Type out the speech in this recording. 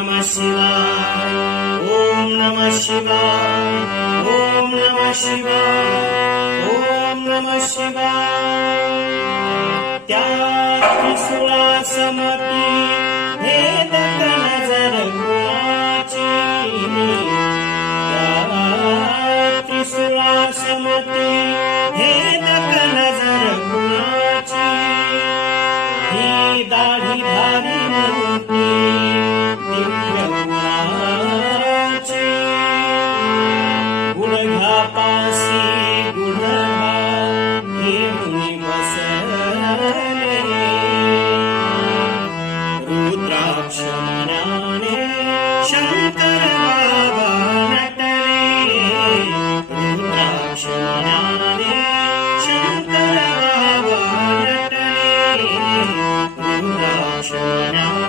नमः शिवाय, ओम नमः शिवाय, ओम नमः शिवाय, ओम नमः शिवाय. त्या त्रिशूळासमती भेदत नजर कुणाची, त्या त्रिशूळासमती भेदत नजर कुणाची. ही दाढीधारी मूर्ती दिव्य गुणाची, गुडघ्यापाशी गुढभार घेऊन बसले. रुद्राक्ष मनाने शंकर